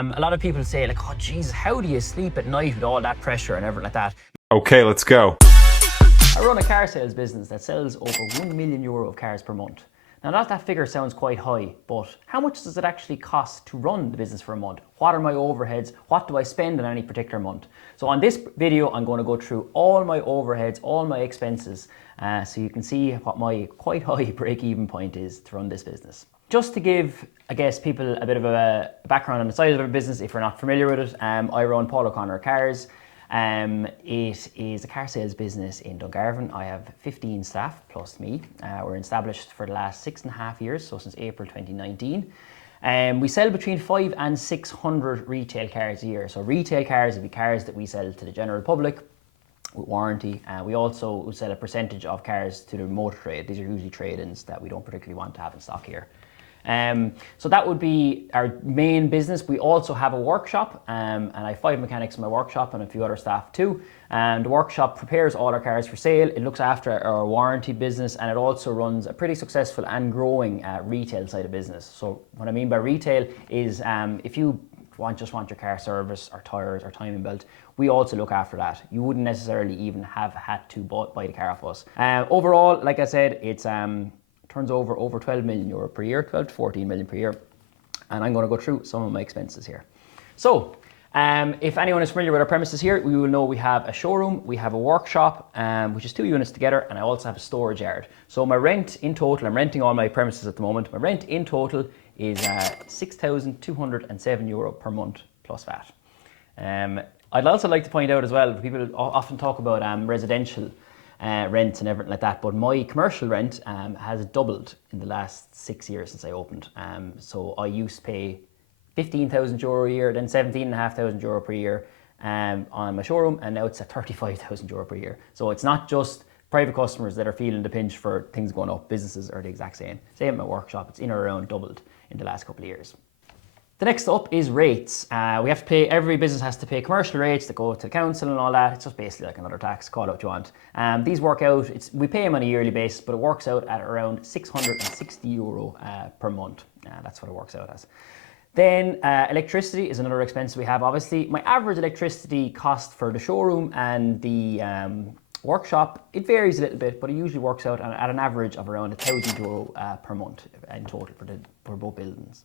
A lot of people say like, oh Jesus, how do you sleep at night with all that pressure and everything like that? Okay, let's go. I run a car sales business that sells over €1 million of cars per month. Now that figure sounds quite high, but how much does it actually cost to run the business for a month? What are my overheads? What do I spend in any particular month? So on this video, I'm going to go through all my overheads, all my expenses, so you can see what my quite high break-even point is to run this business. Just to give, I guess, people a bit of a background on the size of our business, if you're not familiar with it, I run Paul O'Connor Cars. It is a car sales business in Dungarvan. I have 15 staff plus me. We're established for the last 6.5 years, so since April 2019. We sell between 500 and 600 retail cars a year. So retail cars would be cars that we sell to the general public with warranty. We also sell a percentage of cars to the motor trade. These are usually trade-ins that we don't particularly want to have in stock here. So that would be our main business. We also have a workshop, and I have 5 mechanics in my workshop and a few other staff too. The workshop prepares all our cars for sale. It looks after our warranty business, and it also runs a pretty successful and growing retail side of business. So what I mean by retail is if you just want your car service or tyres or timing belt, we also look after that. You wouldn't necessarily even have had to buy the car off us. Overall, like I said, it's turns over €12 million per year, 12 to 14 million per year. And I'm going to go through some of my expenses here. So if anyone is familiar with our premises here, we will know we have a showroom, we have a workshop, which is 2 units together, and I also have a storage yard. So my rent in total, I'm renting all my premises at the moment, my rent in total is €6,207 per month plus VAT. I'd also like to point out as well, people often talk about residential rent and everything like that, but my commercial rent has doubled in the last 6 years since I opened. So I used to pay €15,000 a year, then €17,500 per year on my showroom, and now it's at €35,000 per year. So it's not just private customers that are feeling the pinch for things going up. Businesses are the exact same. Same at my workshop, it's in or around doubled in the last couple of years. The next up is rates. We have to pay, every business has to pay commercial rates that go to the council and all that. It's just basically like another tax, call it what you want. These work out, we pay them on a yearly basis, but it works out at around €660 per month. That's what it works out as. Then electricity is another expense we have, obviously. My average electricity cost for the showroom and the workshop, it varies a little bit, but it usually works out at an average of around €1,000 per month in total for both buildings.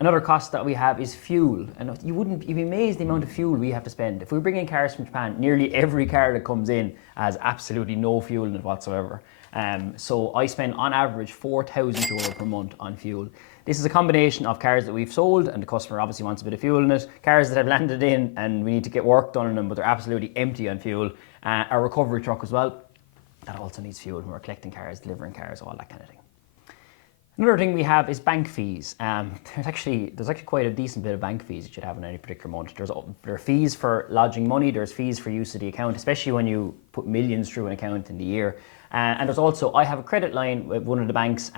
Another cost that we have is fuel, and you'd be amazed the amount of fuel we have to spend. If we bring in cars from Japan, nearly every car that comes in has absolutely no fuel in it whatsoever. So I spend on average €4,000 per month on fuel. This is a combination of cars that we've sold and the customer obviously wants a bit of fuel in it, cars that have landed in and we need to get work done on them but they're absolutely empty on fuel, our recovery truck as well, that also needs fuel when we're collecting cars, delivering cars, all that kind of thing. Another thing we have is bank fees. There's actually quite a decent bit of bank fees you should have in any particular month. There are fees for lodging money, there's fees for use of the account, especially when you put millions through an account in the year. And there's also, I have a credit line with one of the banks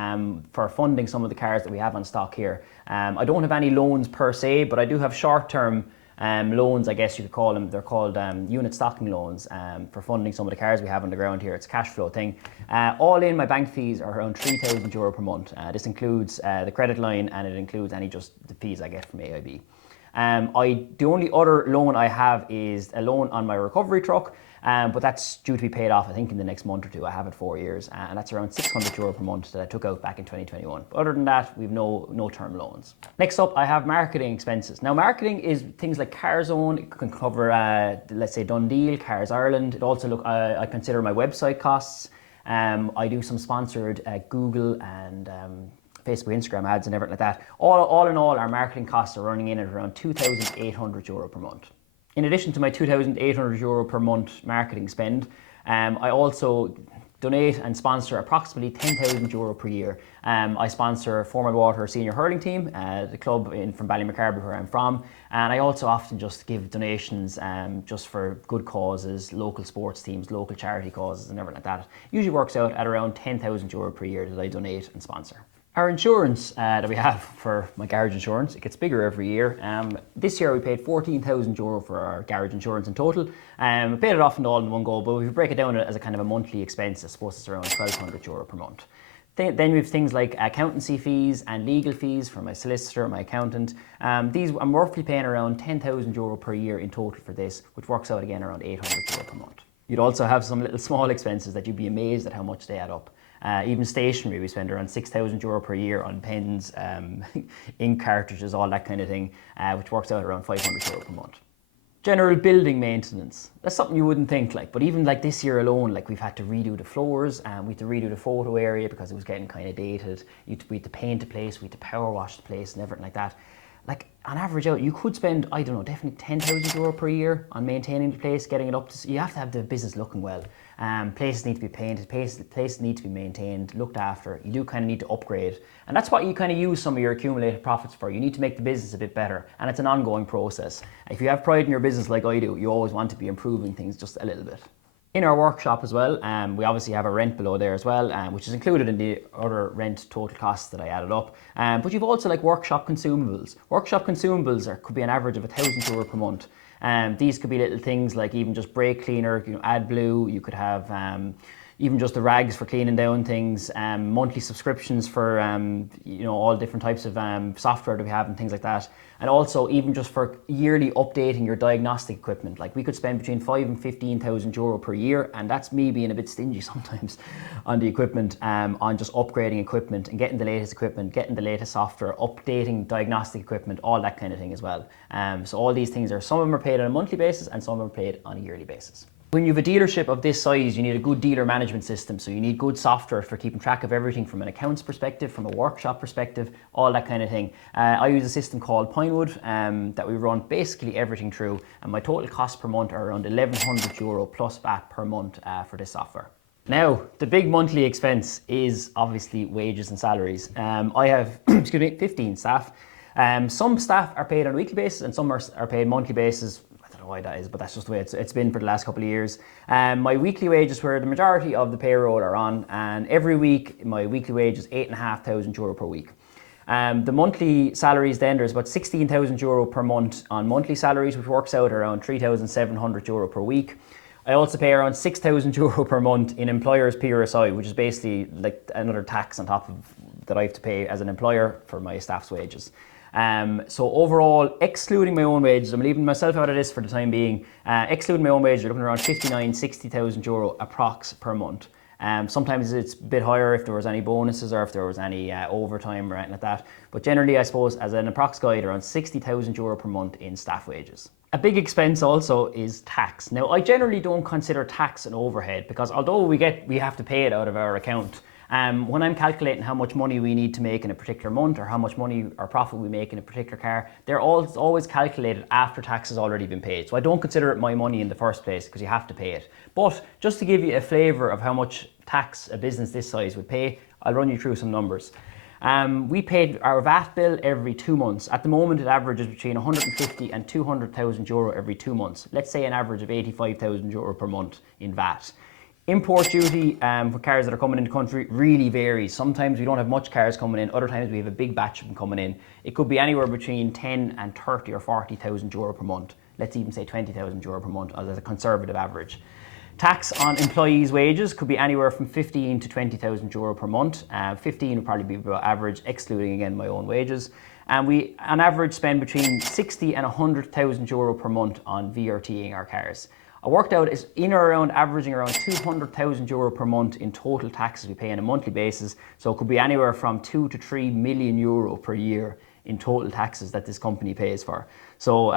for funding some of the cars that we have on stock here. I don't have any loans per se, but I do have short-term loans, I guess you could call them. They're called unit stocking loans for funding some of the cars we have on the ground here. It's a cash flow thing. All in, my bank fees are around €3,000 per month. This includes the credit line and it includes any just the fees I get from AIB. The only other loan I have is a loan on my recovery truck, but that's due to be paid off I think in the next month or two. I have it 4 years and that's around €600 per month that I took out back in 2021. But other than that, we've no term loans. Next up, I have marketing expenses. Now marketing is things like CarZone. It can cover let's say Dundee, Cars Ireland. It also I consider my website costs. I do some sponsored Google and Facebook, Instagram ads and everything like that. All in all, our marketing costs are running in at around €2,800 per month. In addition to my €2,800 per month marketing spend, I also donate and sponsor approximately €10,000 per year. I sponsor Formal Water Senior Hurling Team, the club from Ballymacarby where I'm from, and I also often just give donations just for good causes, local sports teams, local charity causes and everything like that. It usually works out at around €10,000 per year that I donate and sponsor. Our insurance that we have for my garage insurance, it gets bigger every year. This year we paid €14,000 for our garage insurance in total. We paid it off and all in one go, but if we break it down as a kind of a monthly expense, I suppose it's around €1,200 per month. Then we have things like accountancy fees and legal fees for my solicitor, my accountant. These I'm roughly paying around €10,000 per year in total for this, which works out again around €800 per month. You'd also have some little small expenses that you'd be amazed at how much they add up. Even stationery, we spend around €6,000 per year on pens, ink cartridges, all that kind of thing, which works out around €500 per month. General building maintenance. That's something you wouldn't think like, but even like this year alone, like we've had to redo the floors and we had to redo the photo area because it was getting kind of dated. We had to paint the place, we had to power wash the place and everything like that. Like on average out, you could spend, I don't know, definitely €10,000 per year on maintaining the place, getting it up to, you have to have the business looking well. Places need to be painted, places need to be maintained, looked after. You do kind of need to upgrade. And that's what you kind of use some of your accumulated profits for. You need to make the business a bit better. And it's an ongoing process. If you have pride in your business like I do, you always want to be improving things just a little bit. In our workshop as well, we obviously have a rent below there as well, which is included in the other rent total costs that I added up. But you've also like workshop consumables. Workshop consumables could be an average of €1,000 per month. These could be little things like even just brake cleaner, AdBlue. You could have even just the rags for cleaning down things, monthly subscriptions for all different types of software that we have and things like that. And also even just for yearly updating your diagnostic equipment. Like we could spend between €5,000 and €15,000 per year, and that's me being a bit stingy sometimes on the equipment, on just upgrading equipment and getting the latest equipment, getting the latest software, updating diagnostic equipment, all that kind of thing as well. So all these things some of them are paid on a monthly basis and some of them are paid on a yearly basis. When you have a dealership of this size, you need a good dealer management system. So you need good software for keeping track of everything from an accounts perspective, from a workshop perspective, all that kind of thing. I use a system called Pinewood that we run basically everything through. And my total costs per month are around €1,100 plus VAT per month for this software. Now, the big monthly expense is obviously wages and salaries. I have 15 staff. Some staff are paid on a weekly basis and some are paid monthly basis. Why that is, but that's just the way it's been for the last couple of years. My weekly wages, where the majority of the payroll are on, and every week my weekly wage is €8,500 per week. The monthly salaries then, there's about €16,000 per month on monthly salaries, which works out around €3,700 per week. I also pay around €6,000 per month in employer's PRSI, which is basically like another tax on top of that I have to pay as an employer for my staff's wages. So overall, excluding my own wages, I'm leaving myself out of this for the time being, excluding my own wages, you're looking around €59,000-60,000 approx per month. Sometimes it's a bit higher if there was any bonuses or if there was any overtime or anything like that. But generally, I suppose, as an approx guide, around €60,000 per month in staff wages. A big expense also is tax. Now, I generally don't consider tax an overhead because although we have to pay it out of our account, when I'm calculating how much money we need to make in a particular month or how much money or profit we make in a particular car, they're always calculated after tax has already been paid. So I don't consider it my money in the first place because you have to pay it. But just to give you a flavour of how much tax a business this size would pay, I'll run you through some numbers. We paid our VAT bill every 2 months. At the moment, it averages between €150,000 and €200,000 every 2 months. Let's say an average of €85,000 per month in VAT. Import duty for cars that are coming into the country really varies. Sometimes we don't have much cars coming in, other times we have a big batch of them coming in. It could be anywhere between 10 and 30 or 40,000 euro per month. Let's even say 20,000 euro per month as a conservative average. Tax on employees' wages could be anywhere from 15 to 20,000 euro per month. 15 would probably be about average, excluding again my own wages. And we on average spend between 60 and 100,000 euro per month on VRTing our cars. I worked out is in or around averaging around 200,000 euro per month in total taxes we pay on a monthly basis. So it could be anywhere from 2 to 3 million euro per year in total taxes that this company pays for. So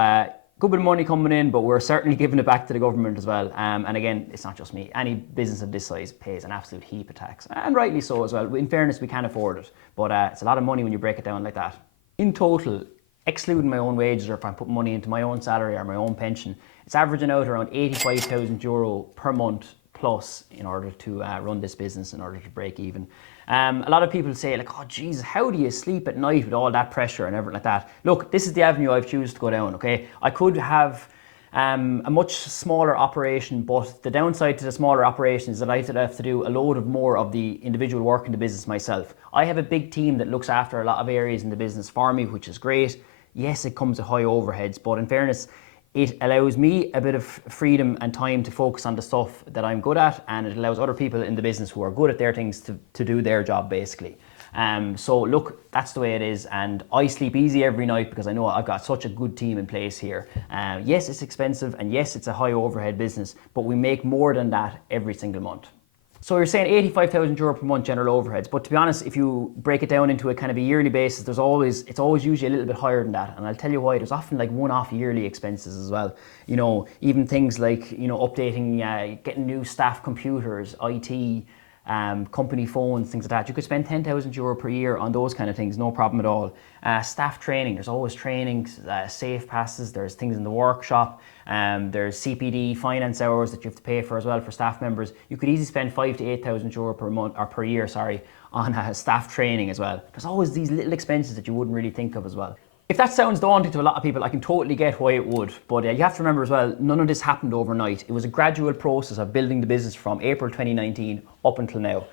good bit of money coming in, but we're certainly giving it back to the government as well. And again, it's not just me. Any business of this size pays an absolute heap of tax, and rightly so as well. In fairness, we can afford it, but it's a lot of money when you break it down like that. In total, excluding my own wages or if I'm putting money into my own salary or my own pension, it's averaging out around 85,000 euro per month plus in order to run this business, in order to break even. A lot of people say like, oh Jesus, how do you sleep at night with all that pressure and everything like that? Look, this is the avenue I've chosen to go down, okay? I could have a much smaller operation, but the downside to the smaller operation is that I have to do a load of more of the individual work in the business myself. I have a big team that looks after a lot of areas in the business for me, which is great. Yes, it comes with high overheads, but in fairness, It allows me a bit of freedom and time to focus on the stuff that I'm good at, and it allows other people in the business who are good at their things to do their job basically. So look, that's the way it is, and I sleep easy every night because I know I've got such a good team in place here. Yes, it's expensive, and yes, it's a high overhead business, but we make more than that every single month. So you're saying 85,000 euro per month general overheads, but to be honest, if you break it down into a kind of a yearly basis, it's always usually a little bit higher than that. And I'll tell you why. There's often like one-off yearly expenses as well. You know, even things like, you know, updating, getting new staff computers, IT, company phones, things like that. You could spend 10,000 euro per year on those kind of things, no problem at all. Staff training, there's always training, safe passes, there's things in the workshop, there's CPD finance hours that you have to pay for as well for staff members. You could easily spend 5,000 to 8,000 euro per month or per year, on staff training as well. There's always these little expenses that you wouldn't really think of as well. If that sounds daunting to a lot of people, I can totally get why it would. But you have to remember as well, none of this happened overnight. It was a gradual process of building the business from April 2019 up until now.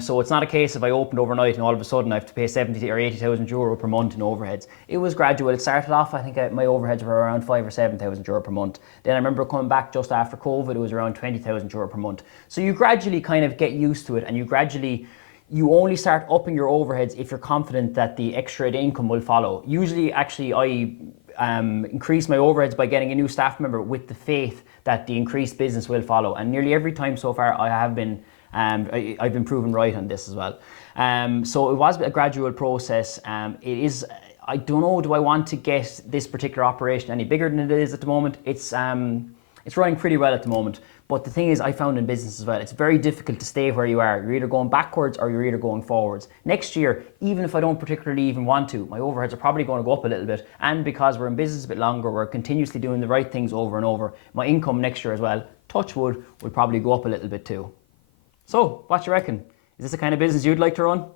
So it's not a case of I opened overnight and all of a sudden I have to pay 70 or 80,000 euro per month in overheads. It was gradual. It started off, I think my overheads were around 5,000 or 7,000 euro per month. Then I remember coming back just after COVID, it was around 20,000 euro per month. So you gradually kind of get used to it, and you only start upping your overheads if you're confident that the extra income will follow. Usually, actually, I increase my overheads by getting a new staff member with the faith that the increased business will follow. And nearly every time so far, I've been proven right on this as well. So it was a gradual process. I don't know, do I want to get this particular operation any bigger than it is at the moment? It's running pretty well at the moment. But the thing is, I found in business as well, it's very difficult to stay where you are. You're either going backwards or you're either going forwards. Next year, even if I don't particularly even want to, my overheads are probably going to go up a little bit. And because we're in business a bit longer, we're continuously doing the right things over and over, my income next year as well, touch wood, will probably go up a little bit too. So, what do you reckon? Is this the kind of business you'd like to run?